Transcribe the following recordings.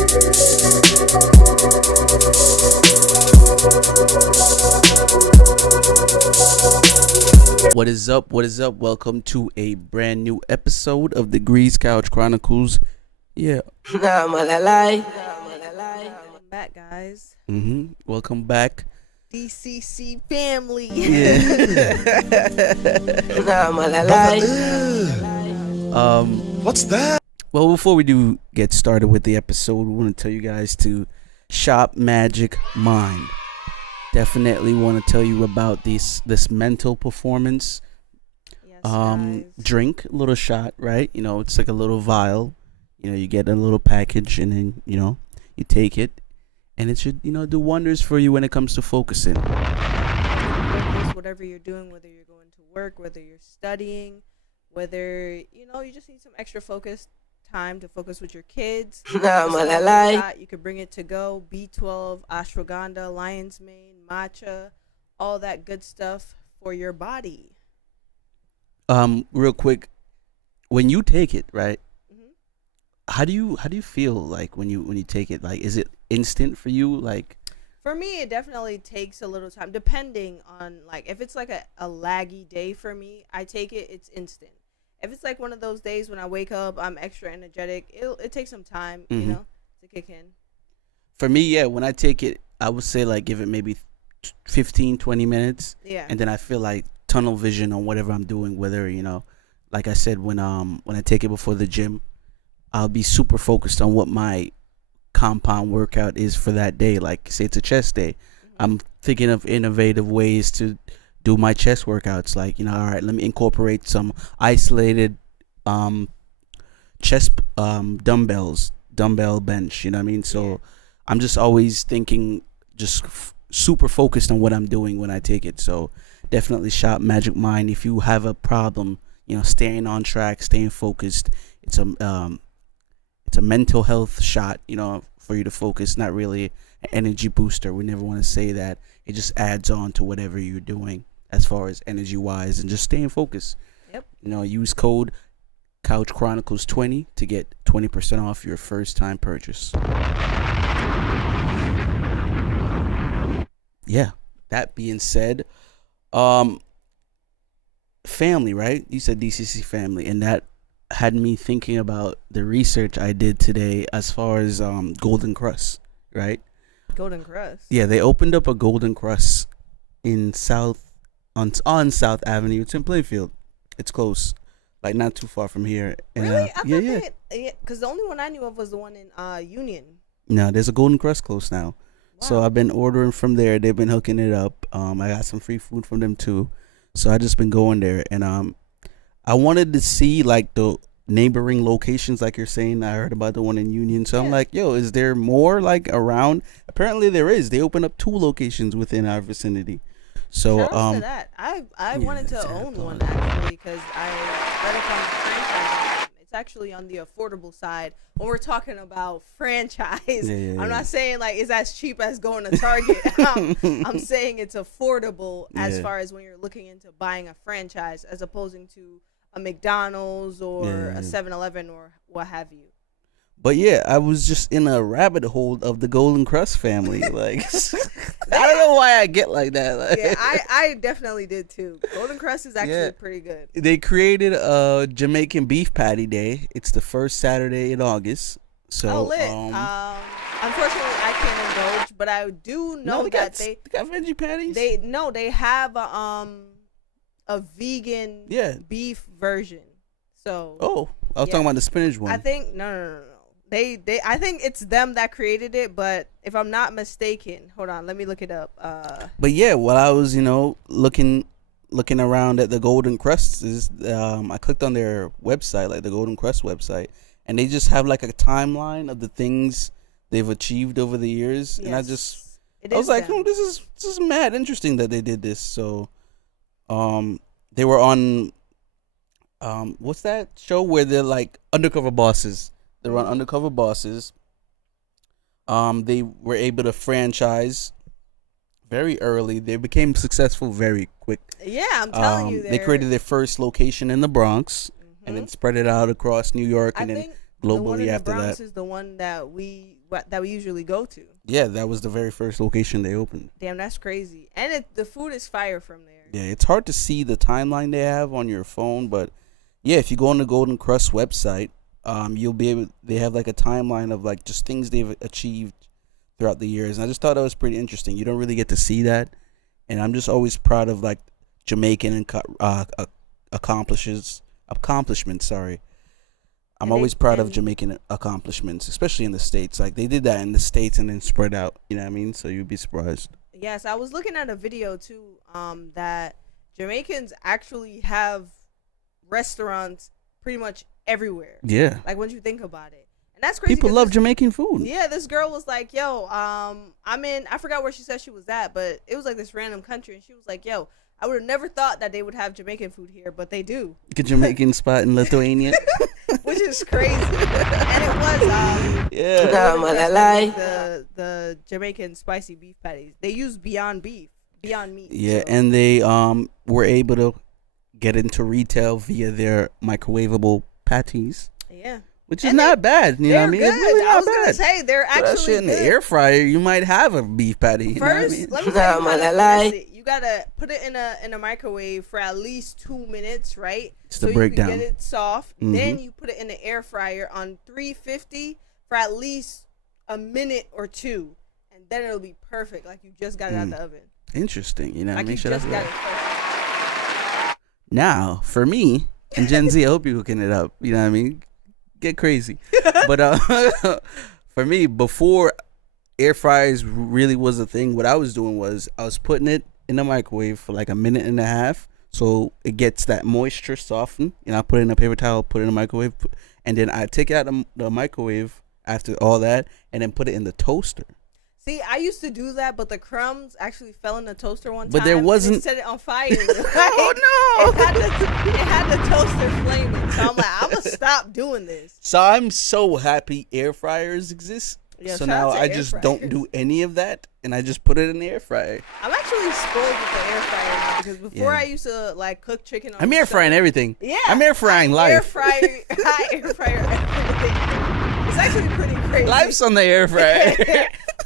What is up? What is up? Welcome to a brand new episode of the Couch Chronicles. Yeah. Welcome back, guys. Welcome back. DCC family. Yeah. What's that? Well, before we do get started with the episode, we want to tell you guys to shop Magic Mind. Definitely want to tell you about this mental performance Yes, drink, a little shot, right? You know, it's like a little vial. You know, you get a little package and then, you know, you take it and it should, you know, do wonders for you when it comes to focusing. Focus, whatever you're doing, whether you're going to work, whether you're studying, whether, you know, you just need some extra focus time to focus with your kids. You could bring it to go. B12, ashwagandha, lion's mane, matcha, all that good stuff for your body. Real quick, when you take it, right? Mm-hmm. How do you feel like when you take it? Like, is it instant for you? Like, for me, it definitely takes a little time, depending on, like, if it's like a laggy day for me, I take it, it's instant. If it's like one of those days when I wake up, I'm extra energetic, it takes some time, you know, to kick in. For me, yeah, when I take it, I would say like give it maybe 15, 20 minutes. Yeah. And then I feel like tunnel vision on whatever I'm doing, whether, you know, like I said, when I take it before the gym, I'll be super focused on what my compound workout is for that day. Like, say it's a chest day. I'm thinking of innovative ways to do my chest workouts, like, you know, all right, let me incorporate some isolated chest dumbbell bench, you know what I mean? So I'm just always thinking, just super focused on what I'm doing when I take it. So definitely shop Magic Mind if you have a problem, you know, staying on track, staying focused. It's a mental health shot, you know, for you to focus, not really an energy booster. We never want to say that. It just adds on to whatever you're doing as far as energy wise and just staying focused. Yep. You know, use code CouchChronicles 20 to get 20% off your first time purchase. Yeah. That being said, family, right? You said DCC family, and that had me thinking about the research I did today as far as Golden Krust, right? Golden Krust. Yeah, they opened up a Golden Krust in on South Avenue. It's in Plainfield. It's close, like not too far from here. And, really? Yeah. Because the only one I knew of was the one in Union. No, there's a Golden Krust close now. Wow. So I've been ordering from there. They've been hooking it up. I got some free food from them too. So I just been going there, and I wanted to see like the neighboring locations, like you're saying. I heard about the one in Union, so I'm like, yo, is there more like around? Apparently there is. They opened up 2 locations within our vicinity. So shout out to that. I wanted to own one actually, because I read it on franchise. It's actually on the affordable side when we're talking about franchise. I'm not saying like it's as cheap as going to Target. I'm saying it's affordable as far as when you're looking into buying a franchise, as opposing to a McDonald's or a 7-Eleven or what have you. But yeah, I was just in a rabbit hole of the Golden Krust family. Like, I don't know why I get like that. Like, yeah, I definitely did too. Golden Krust is actually pretty good. They created a Jamaican beef patty day. It's the first Saturday in August. So, lit. Unfortunately, I can't indulge, but I do know that they got veggie patties. They have a vegan beef version. So I was talking about the spinach one. I think no. I think it's them that created it, but if I'm not mistaken, hold on, let me look it up. But yeah, while I was, you know, looking around at the Golden Krust, I clicked on their website, like the Golden Krust website, and they just have like a timeline of the things they've achieved over the years, and I was like, this is mad interesting that they did this. So, they were on, what's that show where they're like undercover bosses? They run Undercover Bosses. They were able to franchise very early. They became successful very quick. Yeah, I'm telling you. They created their first location in the Bronx and then spread it out across New York and then globally the one in after the Bronx that. is the one that we that we usually go to. Yeah, that was the very first location they opened. Damn, that's crazy. And the food is fire from there. Yeah, it's hard to see the timeline they have on your phone, but yeah, if you go on the Golden Krust website, you'll be able. They have like a timeline of like just things they've achieved throughout the years, and I just thought that was pretty interesting. You don't really get to see that, and I'm just always proud of like Jamaican and accomplishments. Sorry, I'm always proud of Jamaican accomplishments, especially in the States. Like they did that in the States and then spread out. You know what I mean? So you'd be surprised. Yes, I was looking at a video too. That Jamaicans actually have restaurants pretty much everywhere. Yeah. Like once you think about it. And that's crazy. People love Jamaican food. Yeah, this girl was like, yo, I'm in, I forgot where she said she was at, but it was like this random country. And she was like, yo, I would have never thought that they would have Jamaican food here, but they do. Get Jamaican spot in Lithuania. Which is crazy. And it was, the Jamaican spicy beef patties. They use Beyond Meat. Yeah, so. and they were able to get into retail via their microwavable patties. Yeah. Which is not bad. You know what I mean? Good. It's really I not was bad. gonna say they're Put actually that shit in good. the air fryer, you might have a beef patty. First, you know let me tell you how to test it. You gotta put it in a microwave for at least 2 minutes, right? It's the breakdown. You can get it soft. Then you put it in the air fryer on 350 for at least a minute or two, and then it'll be perfect. Like you just got it out the oven. Interesting. You know what I mean? You just got it perfect. Now, for me and Gen Z, I hope you're hooking it up. You know what I mean? Get crazy. But for me, before air fryers really was a thing, what I was doing was I was putting it in the microwave for like a minute and a half so it gets that moisture softened. You know, I put it in a paper towel, put it in the microwave, and then I take it out the microwave after all that and then put it in the toaster. See, I used to do that, but the crumbs actually fell in the toaster one time. But there wasn't. And set it on fire. Oh no! It had the toaster flaming. So I'm like, I'm gonna stop doing this. So I'm so happy air fryers exist. Yeah, so shout now out to I air just fryers. don't do any of that, and I just put it in the air fryer. I'm actually spoiled with the air fryer now because before Yeah. I used to like cook chicken. I'm air frying everything. Yeah, I'm air frying life. Air fryer everything. It's actually pretty crazy. Life's on the air fryer.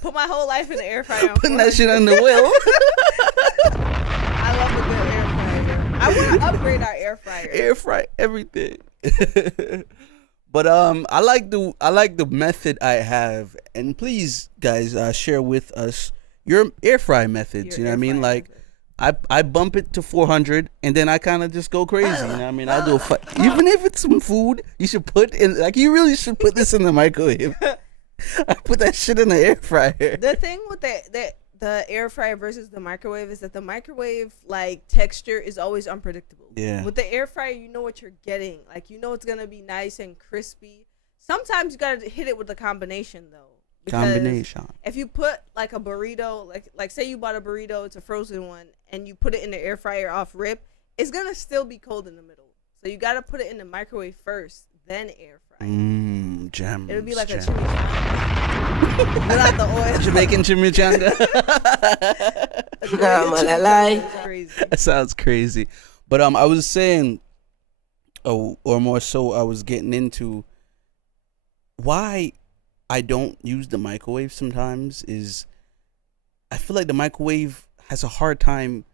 Put my whole life in the air fryer. Putting that shit on the wheel. I love a good air fryer. I want to upgrade our air fryer. Air fry everything. But I like the method I have, and please guys share with us your air fry methods. You know what I mean? Like I bump it to 400 and then I kind of just go crazy. You know what I mean? I'll do even if it's some food, you should put in, like, you really should put this in the microwave. I put that shit in the air fryer. The thing with the air fryer versus the microwave is that the microwave like texture is always unpredictable. Yeah. With the air fryer, you know what you're getting. Like you know it's gonna be nice and crispy. Sometimes you gotta hit it with the combination though. Combination. If you put like a burrito, like say you bought a burrito, it's a frozen one, and you put it in the air fryer off rip, it's gonna still be cold in the middle. So you gotta put it in the microwave first, then air fry. Jam. It'll be like a chimichanga without the oil. Jamaican chimichanga. That sounds crazy. But I was saying, or more so, I was getting into why I don't use the microwave sometimes is I feel like the microwave has a hard time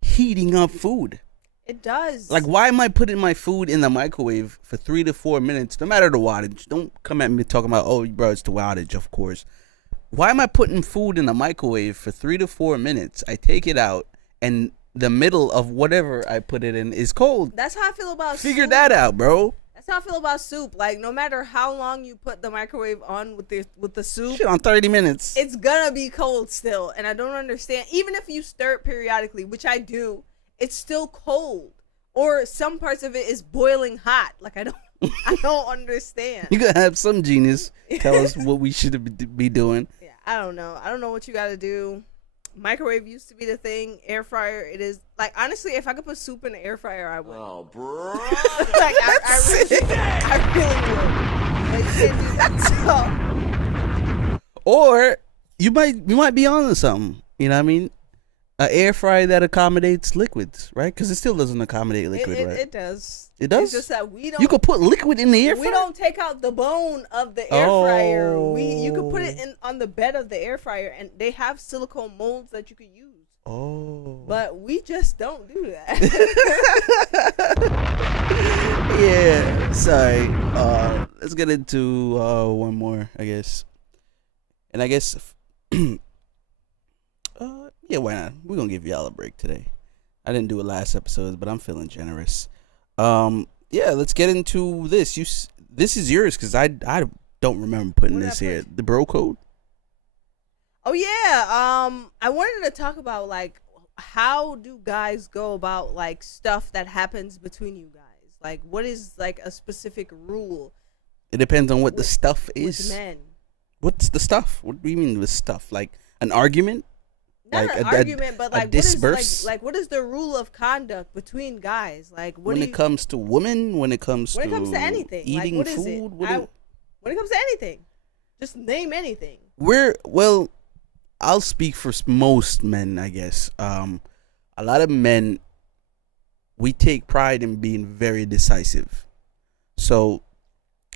heating up food. It does. Like, why am I putting my food in the microwave for 3 to 4 minutes, no matter the wattage? Don't come at me talking about, oh, bro, it's the wattage, of course. Why am I putting food in the microwave for 3 to 4 minutes? I take it out, and the middle of whatever I put it in is cold. That's how I feel about Figure soup. that out, bro. That's how I feel about soup. Like, no matter how long you put the microwave on with the soup, Shit on 30 minutes. it's gonna be cold still. And I don't understand. Even if you stir it periodically, which I do, it's still cold. Or some parts of it is boiling hot. Like, I don't understand. You gotta have some genius tell us what we should be doing. Yeah, I don't know. I don't know what you gotta do. Microwave used to be the thing. Air fryer, it is. Like, honestly, if I could put soup in the air fryer, I would. Oh, bro. Like, I really would. But you can't do that. So. Or you might be onto something. You know what I mean? An air fryer that accommodates liquids, right? Because it still doesn't accommodate liquid, right? It does. It does. It's just that we don't. You could put liquid in the air fryer. We don't take out the bone of the air fryer. You could put it in on the bed of the air fryer, and they have silicone molds that you could use. Oh. But we just don't do that. Yeah. Sorry. Let's get into one more, I guess. And I guess. Yeah, why not? We're gonna give y'all a break today. I didn't do it last episode, but I'm feeling generous. Yeah, let's get into this. This is yours because I don't remember putting this here. The bro code. Oh yeah. I wanted to talk about like how do guys go about like stuff that happens between you guys? Like what is like a specific rule? It depends on what the stuff is. With men. What's the stuff? What do you mean with stuff? Like an argument? Not like an argument, but like what is the rule of conduct between guys? Like when it comes to women, when it comes to anything, eating like, food, when it comes to anything, just name anything. I'll speak for most men, I guess. A lot of men, we take pride in being very decisive. So,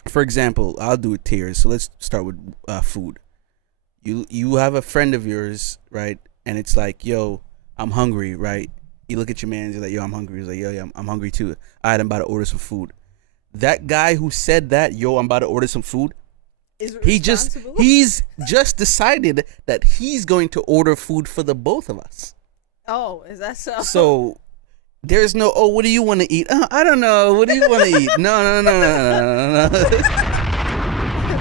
for example, I'll do it tiers. So let's start with food. You have a friend of yours, right? And it's like, yo, I'm hungry, right? You look at your man, you're like, yo, I'm hungry. He's like, yo, yeah, I'm hungry too. All right, I'm about to order some food. That guy who said that, yo, I'm about to order some food, he's just decided that he's going to order food for the both of us. Oh, is that so? So there's no, oh, what do you want to eat? I don't know. What do you want to eat? No.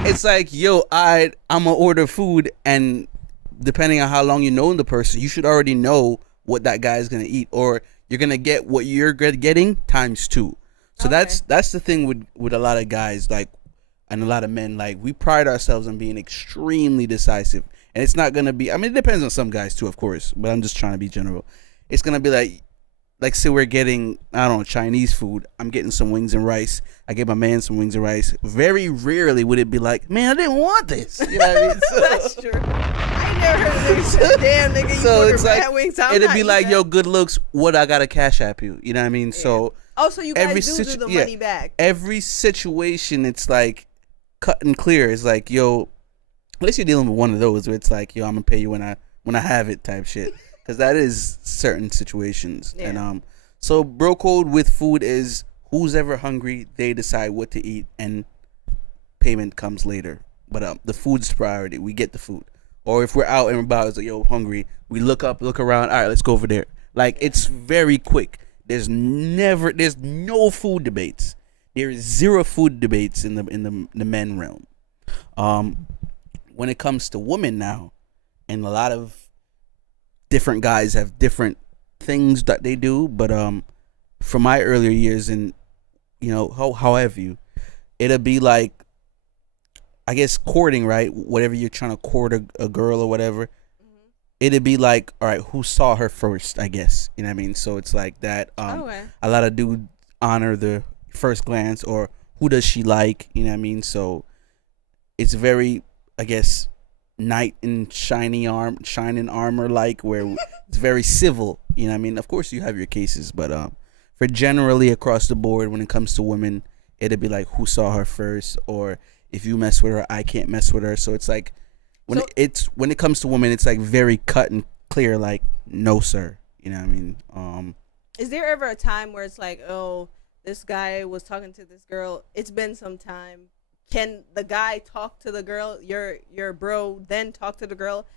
It's like, yo, I'm going to order food, and depending on how long you know the person, you should already know what that guy is going to eat, or you're going to get what you're getting times 2. So okay. That's the thing with a lot of guys, like, and a lot of men, like, we pride ourselves on being extremely decisive. And it's not going to be, I mean, it depends on some guys too, of course, but I'm just trying to be general. It's going to be like say we're getting, I don't know, Chinese food. I'm getting some wings and rice. I get my man some wings and rice. Very rarely would it be like, man, I didn't want this. You know what I mean? So, that's true. I ain't never heard of this. Damn, nigga, you so order it's like, wings. It'd be like, yo, good looks. What I got to cash app you. You know what I mean? Yeah. So. Oh, so you guys do the money back. Every situation, it's like cut and clear. It's like, yo, unless you're dealing with one of those where it's like, yo, I'm going to pay you when I have it type shit. Because that is certain situations. Yeah. And so bro code with food is who's ever hungry, they decide what to eat, and payment comes later. But the food's priority. We get the food. Or if we're out and about, it's like, yo, hungry. We look around. All right, let's go over there. Like, it's very quick. There's no food debates. There is zero food debates in the men realm. When it comes to women now, and a lot of different guys have different things that they do, but from my earlier years, and you know, however you, it'll be like, I guess, courting, right? Whatever you're trying to court a girl or whatever, it'd be like, all right, who saw her first, I guess. You know what I mean? So it's like that. Okay. A lot of dudes honor the first glance, or who does she like? You know what I mean? So it's very, I guess, knight in shining armor, like, where it's very civil. You know what I mean? Of course, you have your cases, but for generally across the board, when it comes to women, it'd be like, who saw her first, or if you mess with her, I can't mess with her. So it's like, when it comes to women, it's like very cut and clear, like, no sir. You know what I mean? Is there ever a time where it's like, oh, this guy was talking to this girl, it's been some time, can the guy talk to the girl, your bro, then talk to the girl,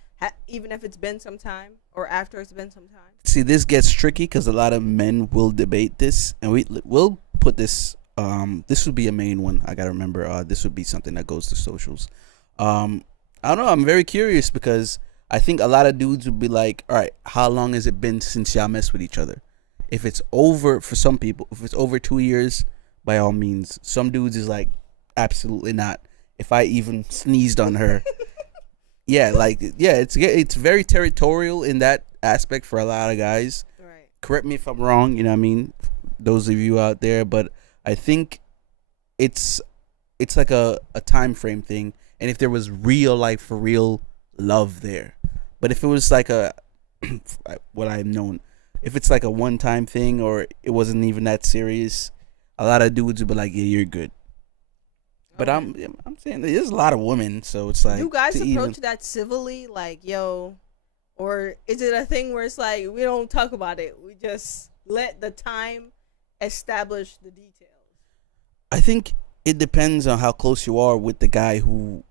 even if it's been some time, or after it's been some time? See, this gets tricky because a lot of men will debate this, and we'll put this, this would be a main one, I gotta remember. This would be something that goes to socials. I don't know. I'm very curious because I think a lot of dudes would be like, all right, how long has it been since y'all messed with each other? If it's over, for some people, if it's over 2 years, by all means. Some dudes is like, absolutely not. If I even sneezed on her. It's very territorial in that aspect for a lot of guys. Right. Correct me if I'm wrong, you know what I mean? Those of you out there, but I think it's like a time frame thing. And if there was real life for real love there, but if it was like a what I've known, if it's like a one-time thing or it wasn't even that serious, a lot of dudes would be like, yeah, you're good. But I'm saying there's a lot of women, so it's like, do guys approach that civilly, like, yo, or is it a thing where it's like we don't talk about it, we just let the time establish the details? I think it depends on how close you are with the guy who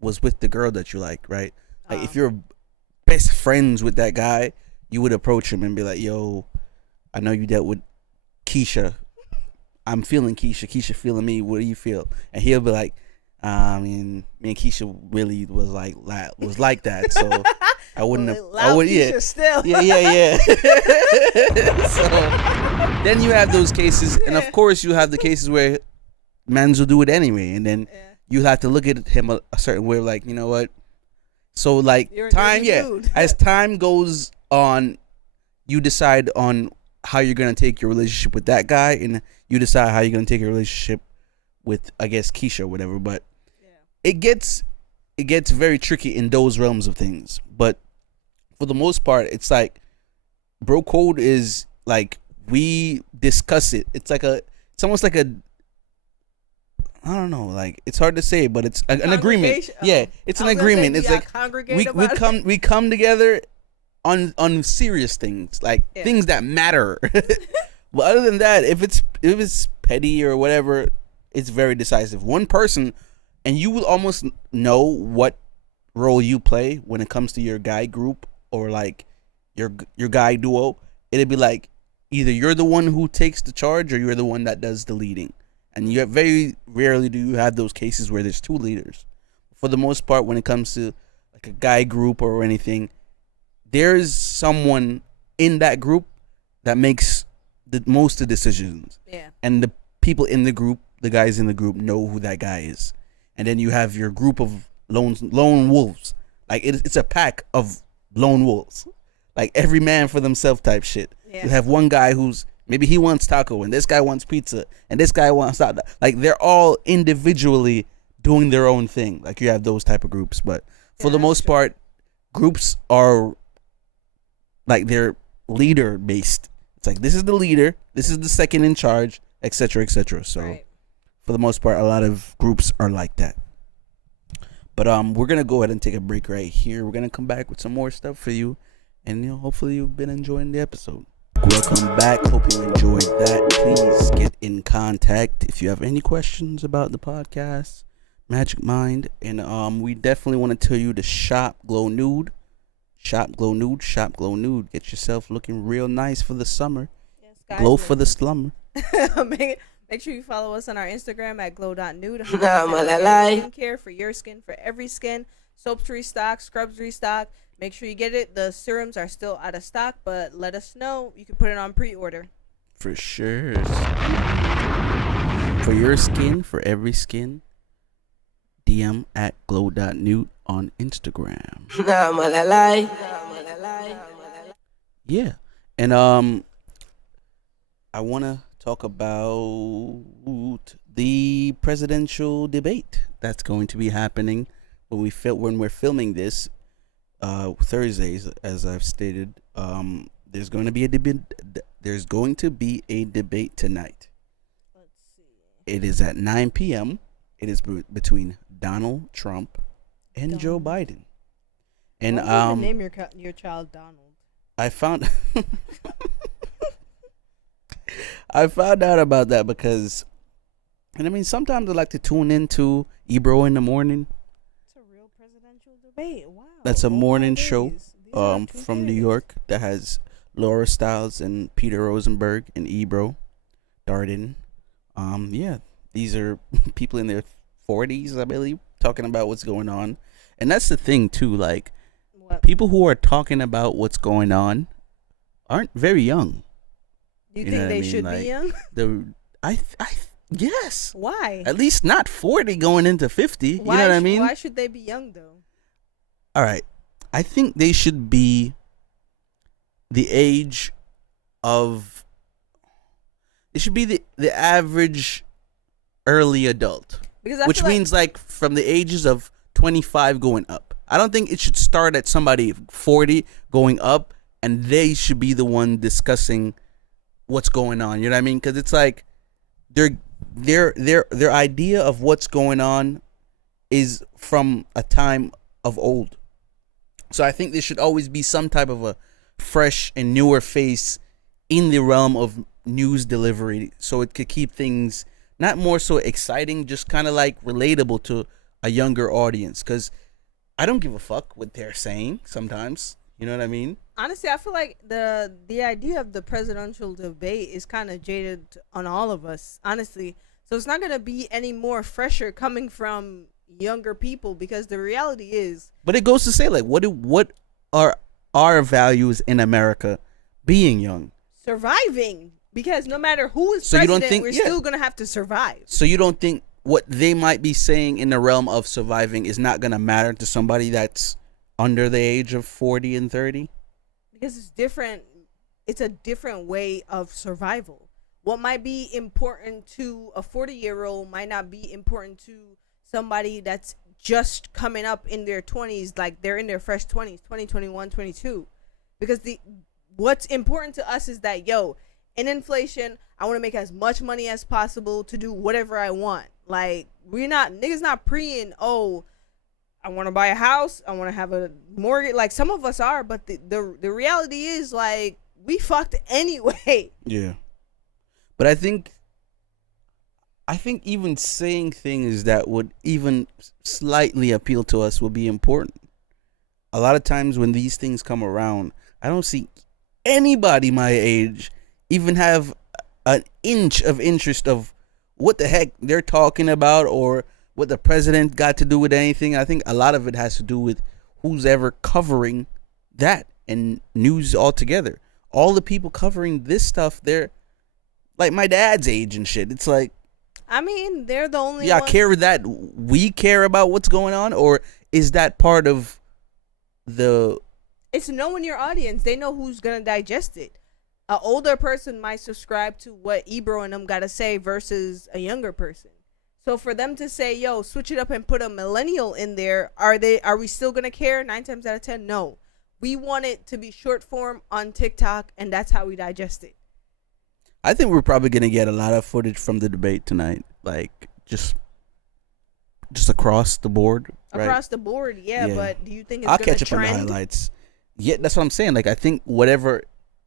was with the girl that you like, right? Like if you're best friends with that guy, you would approach him and be like, yo, I know you dealt with Keisha. I'm feeling Keisha. Keisha feeling me. What do you feel? And he'll be like, I mean, me and Keisha really was like that. So I wouldn't have. I would, yeah, still. yeah. So then you have those cases, and of course you have the cases where men's will do it anyway, and then you have to look at him a certain way, like, you know what? So like as time goes on, you decide on how you're gonna take your relationship with that guy, and you decide how you're gonna take your relationship with, I guess, Keisha or whatever. But it gets very tricky in those realms of things. But for the most part, it's like bro code is like we discuss it. It's almost like a, I don't know, like it's hard to say, but it's an agreement. Yeah, it's an agreement. It's like we come together on serious things, like things that matter. But other than that, if it's petty or whatever, it's very decisive. One person, and you will almost know what role you play when it comes to your guy group or like your guy duo. It'd be like either you're the one who takes the charge or you're the one that does the leading. And you very rarely do you have those cases where there's two leaders. For the most part, when it comes to like a guy group or anything, there's someone in that group that makes the most of the decisions. Yeah. And the people in the group, the guys in the group, know who that guy is. And then you have your group of lone wolves. Like it's a pack of lone wolves. Like every man for themselves type shit. Yeah. You have one guy who's maybe he wants taco, and this guy wants pizza, and this guy wants that. Like they're all individually doing their own thing. Like you have those type of groups, but for the most part, groups are like they're leader based. It's like this is the leader, this is the second in charge, etc., etc. So for the most part, a lot of groups are like that. But we're gonna go ahead and take a break right here. We're gonna come back with some more stuff for you, and hopefully you've been enjoying the episode. Welcome back. Hope you enjoyed that. Please get in contact if you have any questions about the podcast, Magic Mind, and we definitely want to tell you to shop Glow Nude. Shop Glow Nude. Shop Glow Nude. Get yourself looking real nice for the summer. Yes, guys, glow for the slumber. Make sure you follow us on our Instagram at glow.nude. Skincare for your skin, for every skin. Soaps restock, scrubs restock. Make sure you get it. The serums are still out of stock, but let us know. You can put it on pre-order. For sure. For your skin, for every skin, DM at glow.nude on Instagram. Yeah. And I want to talk about the presidential debate that's going to be happening when we're filming this Thursdays, as I've stated. There's going to be a debate. There's going to be a debate tonight. Let's see. It is at 9 p.m. It is between Donald Trump and Joe Biden. And name your child Donald. I found out about that because, and I mean, sometimes I like to tune into Ebro in the morning. It's a real presidential debate. Wow. That's a morning show from New York that has Laura Stiles and Peter Rosenberg and Ebro Darden. Yeah, these are people in their 40s, I believe, talking about what's going on. And that's the thing too, like people who are talking about what's going on aren't very young. You think they should be young? Yes. Why? At least not 40 going into 50. You know what I mean? Why should they be young though? All right. I think they should be the age of, it should be the average early adult, which means like from the ages of 25 going up. I don't think it should start at somebody 40 going up, and they should be the one discussing what's going on. You know what I mean? Because it's like their idea of what's going on is from a time of old. So I think there should always be some type of a fresh and newer face in the realm of news delivery, so it could keep things not more so exciting, just kind of like relatable to a younger audience. Because I don't give a fuck what they're saying sometimes. You know what I mean? Honestly, I feel like the idea of the presidential debate is kind of jaded on all of us, honestly. So it's not going to be any more fresher coming from younger people, because the reality is... But it goes to say, like, what are our values in America being young? Surviving. Because no matter who is president, we're still going to have to survive. So you don't think what they might be saying in the realm of surviving is not going to matter to somebody that's under the age of 40 and 30? Because it's different. It's a different way of survival. What might be important to a 40-year-old might not be important to somebody that's just coming up in their 20s, like they're in their fresh 20s, 20, 21, 22. Because what's important to us is that, in inflation, I want to make as much money as possible to do whatever I want. Like, niggas not preying, I want to buy a house, I want to have a mortgage. Like, some of us are, but the reality is, like, we fucked anyway. Yeah. But I think even saying things that would even slightly appeal to us would be important. A lot of times when these things come around, I don't see anybody my age even have an inch of interest of what the heck they're talking about or what the president got to do with anything. I think a lot of it has to do with who's ever covering that and news altogether. All the people covering this stuff, they're like my dad's age and shit. It's like, I mean, they're the only ones. Care that we care about what's going on, or is that part of the... It's knowing your audience. They know who's going to digest it. An older person might subscribe to what Ebro and them got to say versus a younger person. So for them to say, switch it up and put a millennial in there, are we still going to care? 9 times out of 10, no. We want it to be short form on TikTok, and that's how we digest it. I think we're probably going to get a lot of footage from the debate tonight. Like, just across the board. Right? Across the board, yeah. But do you think it's going to trend? I'll catch up on the highlights. Yeah, that's what I'm saying. Like, I think whatever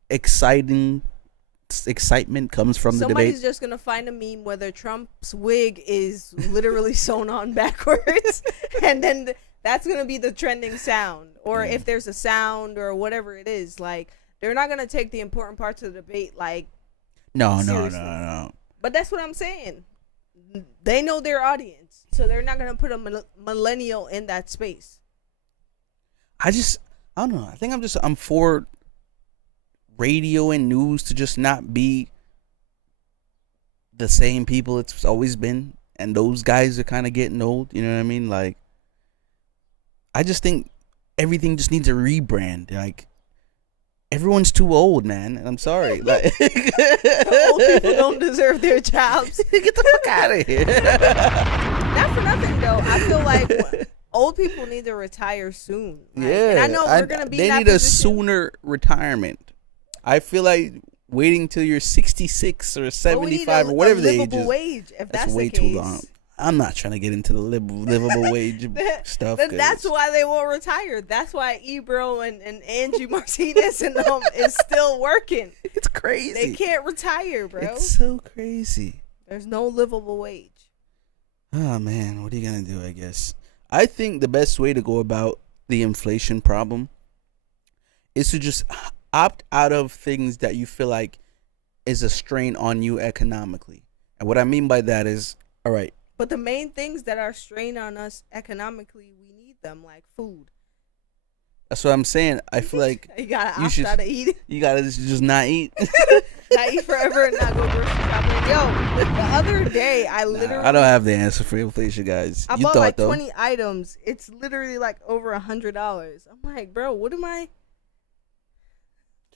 excitement comes from the debate. Somebody's just gonna find a meme whether Trump's wig is literally sewn on backwards, and then that's gonna be the trending sound. Or if there's a sound or whatever it is, like, they're not gonna take the important parts of the debate like no. But that's what I'm saying. They know their audience, so they're not gonna put a millennial in that space. I don't know. I think I'm for radio and news to just not be the same people it's always been, and those guys are kind of getting old. You know what I mean? Like, I just think everything just needs a rebrand. Like, everyone's too old, man. I'm sorry. Like, old people don't deserve their jobs. Get the fuck out of here. Not for nothing though. I feel like old people need to retire soon. Right? Yeah, and I know we're gonna be. They need a sooner retirement. I feel like waiting till you're 66 or 75 or whatever the age is. Wage, if that's way the too case. long. I'm not trying to get into the livable wage stuff. That's why they won't retire. That's why Ebro and Angie Martinez and them is still working. It's crazy. They can't retire, bro. It's so crazy. There's no livable wage. Oh, man. What are you going to do, I guess? I think the best way to go about the inflation problem is to just opt out of things that you feel like is a strain on you economically. And what I mean by that is, all right. But the main things that are strain on us economically, we need them, like food. That's what I'm saying. I feel like you gotta opt out of eating. You gotta just not eat. Not eat forever and not go grocery shopping. Yo, the other day I literally... I don't have the answer for inflation, guys. I bought like 20 items. It's literally like over $100. I'm like, bro, what am I...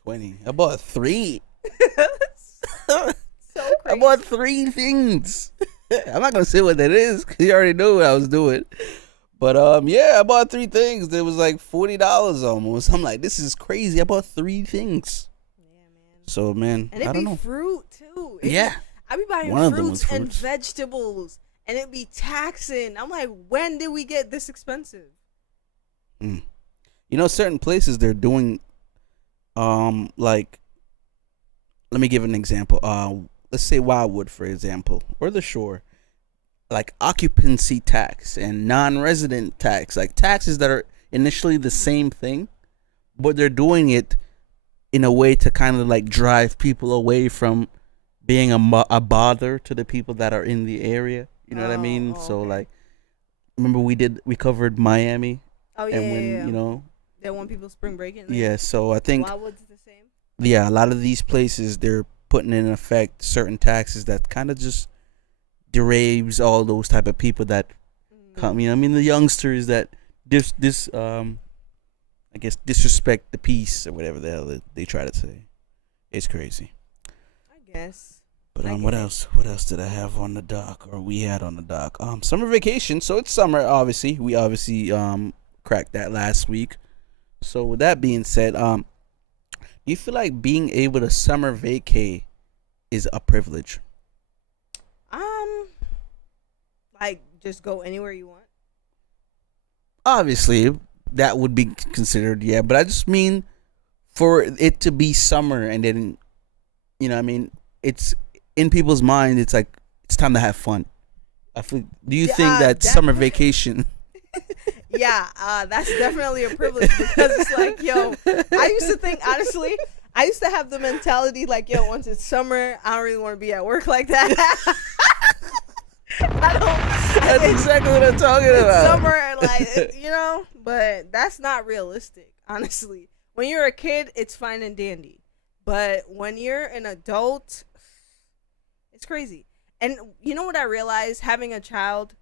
20. I bought 3. So crazy. I bought 3 things. I'm not gonna say what that is because you already know what I was doing. But yeah, I bought 3 things. It was like $40 almost. I'm like, this is crazy. I bought 3 things. Yeah, man. So man, and I don't know. Fruit too. I be buying fruits and vegetables, and it be taxing. I'm like, when did we get this expensive? You know, certain places they're doing, like, let me give an example. Let's say Wildwood, for example, or the Shore. Like occupancy tax and non-resident tax, like taxes that are initially the same thing, but they're doing it in a way to kind of like drive people away from being a bother to the people that are in the area. You know what I mean? So like, remember we covered Miami. Oh yeah, and when you know they want people spring breaking. Yeah, so I think Wildwood's the same. Yeah, a lot of these places they're putting in effect certain taxes that kind of just deraves all those type of people that come. You know, I mean the youngsters that I guess disrespect the peace or whatever the hell they try to say. It's crazy. I guess. But what else? What else did I have on the dock, or we had on the dock? Summer vacation. So it's summer. Obviously, we cracked that last week. So with that being said, do you feel like being able to summer vacay is a privilege? Like just go anywhere you want. Obviously, that would be considered, yeah. But I just mean for it to be summer, and then, you know, what I mean, it's in people's mind. It's like it's time to have fun. Do you think that summer vacation? Yeah, that's definitely a privilege, because it's like, yo, I used to think, honestly, I used to have the mentality like, yo, once it's summer, I don't really want to be at work like that. That's exactly what I'm talking about. Summer, like, you know, but that's not realistic, honestly. When you're a kid, it's fine and dandy. But when you're an adult, it's crazy. And you know what I realized? Having a child,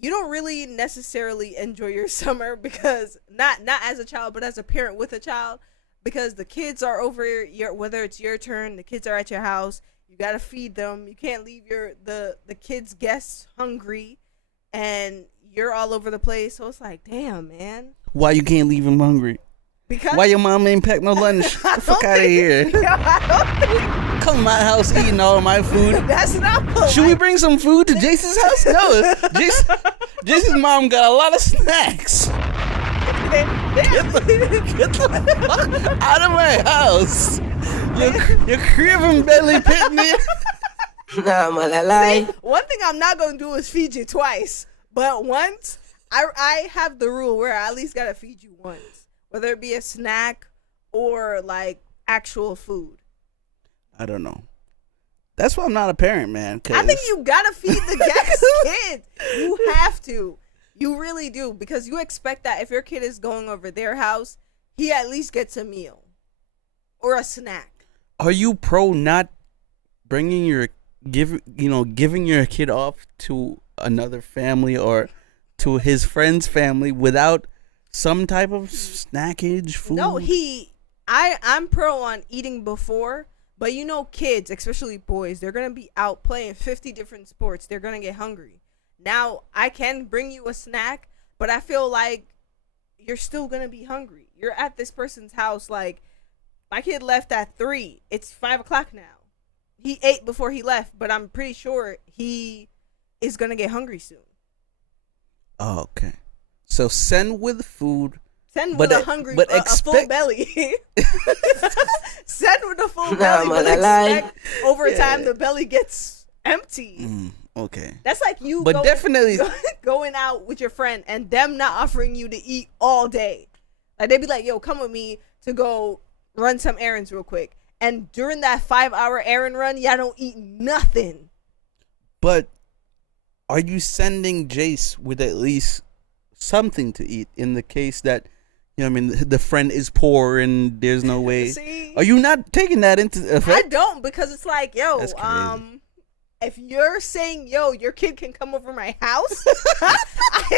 you don't really necessarily enjoy your summer, because not as a child, but as a parent with a child, because the kids are over whether it's your turn, the kids are at your house. You gotta feed them. You can't leave the kids' guests hungry, and you're all over the place. So it's like, damn, man. Why you can't leave them hungry? Because why your mom ain't packed no lunch? Get the fuck out of here. Come to my house eating all of my food. That's not polite. Should we bring some food to Jason's house? No. Jason's mom got a lot of snacks. Get the fuck out of my house. Your crib and belly pit me. Nah, man, one thing I'm not gonna do is feed you twice, but once I have the rule where I at least gotta feed you once, whether it be a snack or like actual food. I don't know. That's why I'm not a parent, man. I think you gotta feed the guest kids. You have to. You really do, because you expect that if your kid is going over their house, he at least gets a meal or a snack. Are you pro not bringing giving your kid off to another family or to his friend's family without some type of snackage food? No, I'm pro on eating before, but you know, kids, especially boys, they're gonna be out playing 50 different sports. They're gonna get hungry. Now, I can bring you a snack, but I feel like you're still gonna be hungry. You're at this person's house. Like, my kid left at 3. It's 5 o'clock now. He ate before he left, but I'm pretty sure he is gonna get hungry soon. Oh, okay. So send with food. Send with a hungry, a full belly. Send with a full belly, but expect over time the belly gets empty. Okay. That's like you definitely going out with your friend and them not offering you to eat all day. Like, they'd be like, yo, come with me to go run some errands real quick. And during that 5-hour errand run, y'all don't eat nothing. But are you sending Jace with at least something to eat in the case that, you know what I mean, the friend is poor and there's no way? See? Are you not taking that into effect? I don't, because it's like, yo, if you're saying, yo, your kid can come over my house, I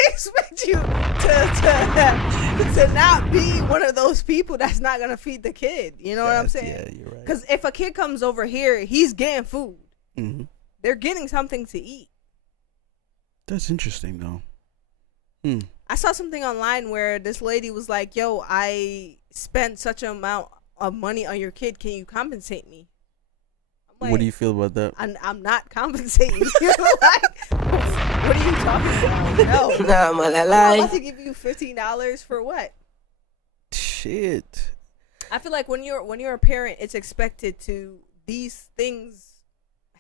expect you to not be one of those people that's not going to feed the kid. You know what I'm saying? Yeah, you're right. Because if a kid comes over here, he's getting food. Mm-hmm. They're getting something to eat. That's interesting, though. I saw something online where this lady was like, "Yo, I spent such an amount of money on your kid. Can you compensate me?" I'm like, what do you feel about that? I'm not compensating you. Like, what are you talking about? No, Nah, man, I'm about to give you $15 for what? Shit. I feel like when you're a parent, it's expected to these things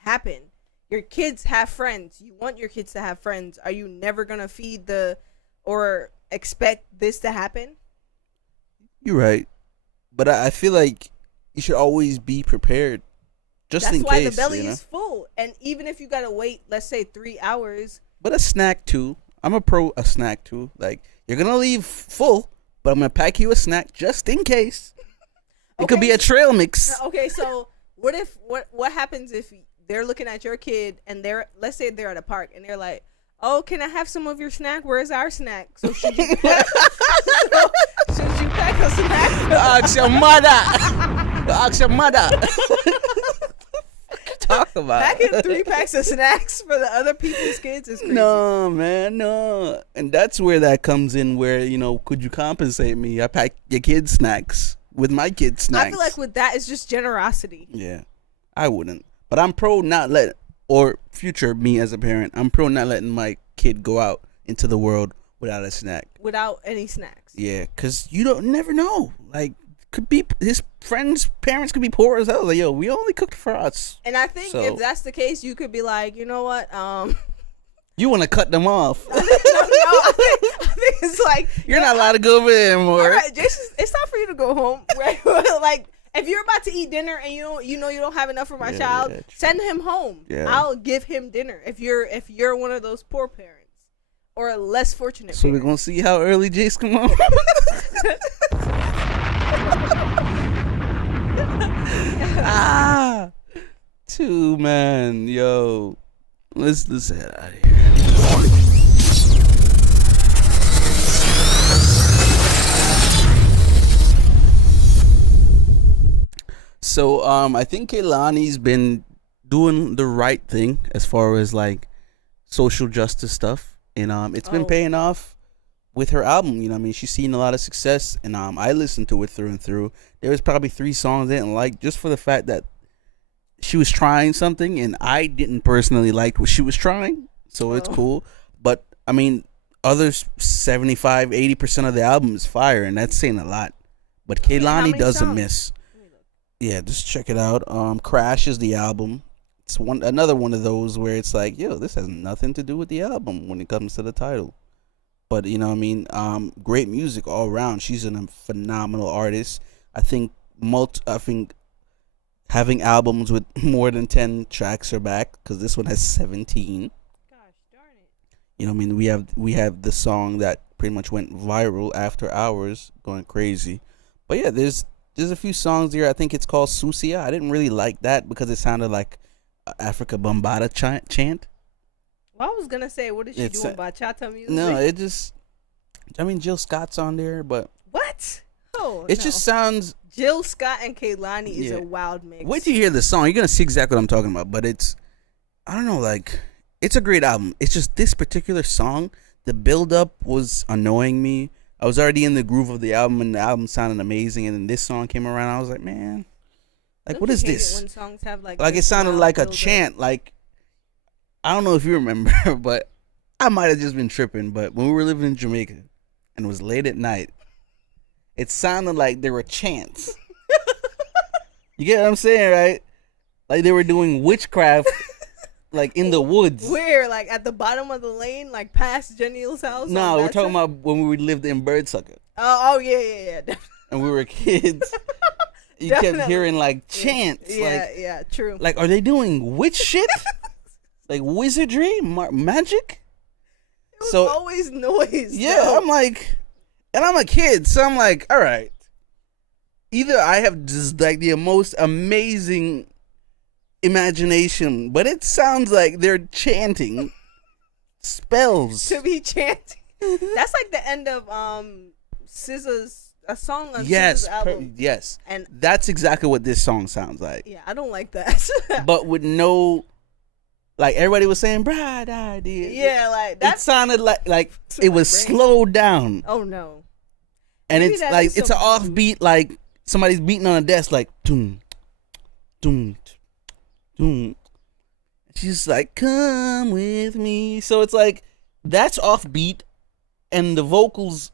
happen. Your kids have friends. You want your kids to have friends. Are you never gonna feed or expect this to happen? You're right, but I feel like you should always be prepared, just in case. That's why the belly is full, and even if you gotta wait, let's say 3 hours. But a snack too. I'm a snack too. Like, you're gonna leave full, but I'm gonna pack you a snack just in case. It could be a trail mix. Okay, so what happens if they're looking at your kid and let's say they're at a park and they're like, "Oh, can I have some of your snack? Where's our snack?" So should you pack a snack? Ask your mother. Ask your mother. Talk about packing 3 packs of snacks for the other people's kids is crazy. No, man, no. And that's where that comes in. Where could you compensate me? I pack your kids' snacks with my kids' snacks. I feel like with that, it's just generosity. Yeah, I wouldn't. But I'm pro not or future me as a parent, I'm pro not letting my kid go out into the world without a snack. Without any snacks. Yeah, because you never know. Like, could be his friends' parents could be poor as hell. Like, yo, we only cooked for us. And I think if that's the case, you could be like, you know what? You want to cut them off. I think it's like you're not allowed to go over there anymore. All right, Jason, it's time for you to go home. Right? Like, if you're about to eat dinner and you don't have enough for my child, send him home. Yeah. I'll give him dinner. If you're one of those poor parents or less fortunate. So we're gonna see how early Jace come on. Two man, yo, let's head out of here. So I think Kehlani's been doing the right thing as far as like social justice stuff, and it's been paying off with her album. You know what I mean? She's seen a lot of success, and I listened to it through and through. There was probably 3 songs I didn't like, just for the fact that she was trying something, and I didn't personally like what she was trying. So it's cool, but I mean, other 75-80% of the album is fire, and that's saying a lot. But Kehlani doesn't miss. Yeah, just check it out. Crash is the album. It's another one of those where it's like, yo, this has nothing to do with the album when it comes to the title. But you know what I mean? Great music all around. She's a phenomenal artist. I think having albums with more than 10 tracks are back, because this one has 17. Gosh darn it. You know what I mean? We have the song that pretty much went viral, After Hours, going crazy. But yeah, there's a few songs here. I think it's called Susia. I didn't really like that because it sounded like Africa Bambaataa chant. Well, I was gonna say, what is she doing? Bachata music? No, Jill Scott's on there, but what? Oh, it just sounds. Jill Scott and Kehlani is a wild mix. Wait till you hear the song. You're gonna see exactly what I'm talking about. But I don't know, like, it's a great album. It's just this particular song, the build up was annoying me. I was already in the groove of the album, and the album sounded amazing. And then this song came around. I was like, man, like, what is this? When songs have like it sounded like a chant. Like, I don't know if you remember, but I might have just been tripping. But when we were living in Jamaica, and it was late at night, it sounded like there were chants. You get what I'm saying, right? Like they were doing witchcraft, like in the woods. Where, like at the bottom of the lane, like past Jenny's house? No, we're talking about when we lived in Birdsucker. Oh yeah. And we were kids. You kept hearing like chants. Yeah, true. Like, are they doing witch shit? Like wizardry, magic? It was always noise. Yeah, though. I'm like, and I'm a kid, so I'm like, all right. Either I have just like the most amazing imagination, but it sounds like they're chanting spells. To be chanting. That's like the end of SZA's a song on SZA's album. Yes. And that's exactly what this song sounds like. Yeah, I don't like that. But with no Like everybody was saying, "Bride idea." Yeah, like that. It sounded like it was slowed down. Oh no. And Maybe it's that like is it's an something offbeat, like somebody's beating on a desk, like doom, doom, doom. She's like, "Come with me." So it's like that's offbeat, and the vocals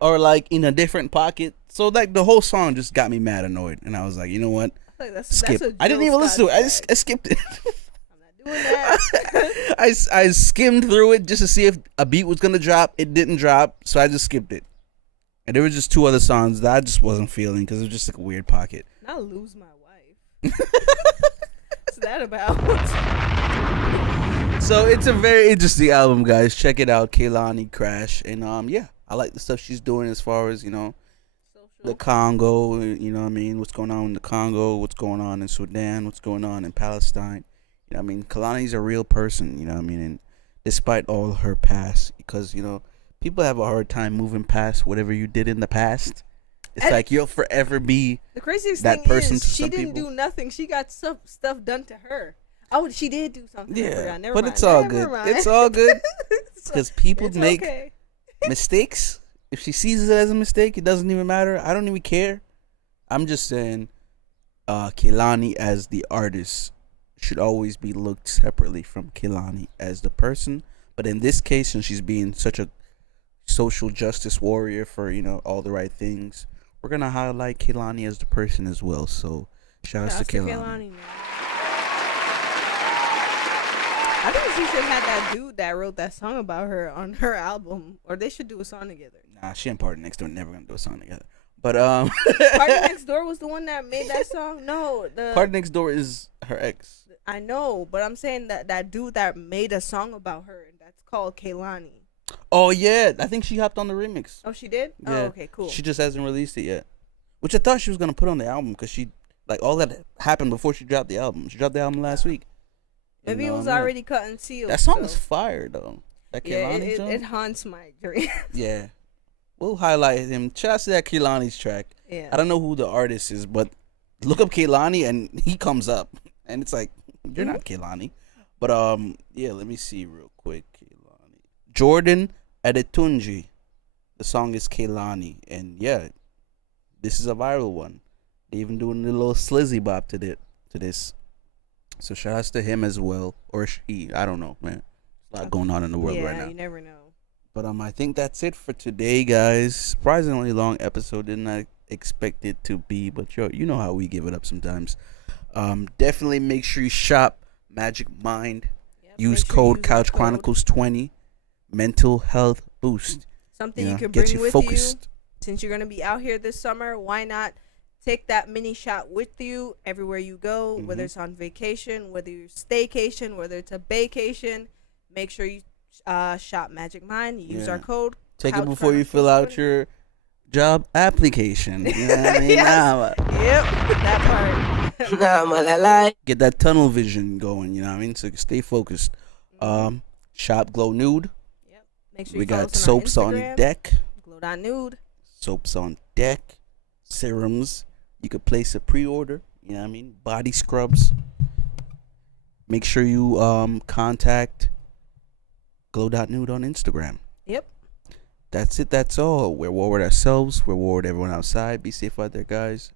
are like in a different pocket. So like the whole song just got me mad annoyed, and I was like, you know what? Like Skip. that's I didn't even listen to it. I skipped it. I'm not doing that. I skimmed through it just to see if a beat was gonna drop. It didn't drop, so I just skipped it. And there were just 2 other songs that I just wasn't feeling because it was just like a weird pocket. Not lose my wife. What's that about? So it's a very interesting album, guys. Check it out, Kehlani Crash, and yeah, I like the stuff she's doing as far as the Congo. You know what I mean? What's going on in the Congo? What's going on in Sudan? What's going on in Palestine? You know what I mean? Kehlani's a real person. You know what I mean? And despite all her past, because people have a hard time moving past whatever you did in the past. It's like you'll forever be the craziest that thing person is to she some didn't people. do nothing. She got some stuff done to her. Oh, she did do something. Yeah, Never but mind. it's all Never good. mind. It's all good because people It's make okay. mistakes. If she sees it as a mistake, it doesn't even matter. I don't even care. I'm just saying, Kehlani as the artist should always be looked separately from Kehlani as the person. But in this case, since she's being such a social justice warrior for all the right things, we're gonna highlight Kehlani as the person as well. So shout out to Kehlani. Man. I think she should have that dude that wrote that song about her on her album, or they should do a song together. Nah, she and Party Next Door never gonna do a song together. But Party Next Door was the one that made that song. No, the Party Next Door is her ex. I know, but I'm saying that dude that made a song about her, and that's called Kehlani. Oh yeah, I think she hopped on the remix. Oh, she did. Yeah. Oh, okay, cool. She just hasn't released it yet, which I thought she was gonna put on the album because she all that happened before she dropped the album. She dropped the album last week. Maybe it was already cut and sealed. That song is fire though. That yeah, Kehlani song. it haunts my dream. Yeah, we'll highlight him. Shout out to that Kehlani's track. Yeah. I don't know who the artist is, but look up Kehlani and he comes up, and it's like you're not Kehlani, but yeah. Let me see real quick. Kehlani, Jordan Adetunji. The song is Kehlani, and yeah, this is a viral one. They even doing a little slizzy bop to this. So shout outs to him as well, or she. I don't know, man. A lot going on in the world right now. You never know. But I think that's it for today, guys. Surprisingly long episode. Didn't I expect it to be? But you know how we give it up sometimes. Definitely make sure you shop Magic Mind. Yep, Use code CouchChronicles 20. Mental health boost. Something you can get bring you with focused. you. Since you're gonna be out here this summer, why not take that mini shot with you everywhere you go? Whether it's on vacation, whether you're staycation, whether it's a vacation, make sure you shop Magic Mind. Use our code. Take it before you fill out your job application. You know what I mean? Yes. Yep, that part. Get that tunnel vision going. You know what I mean? So stay focused. Shop Glow Nude. Yep. Make sure We you follow got us soaps on on deck. Glow.nude. Soaps on deck. Serums. You could place a pre-order. You know what I mean? Body scrubs. Make sure you contact Glow.nude on Instagram. Yep. That's it. That's all. We're war with ourselves. We're war with everyone outside. Be safe out there, guys.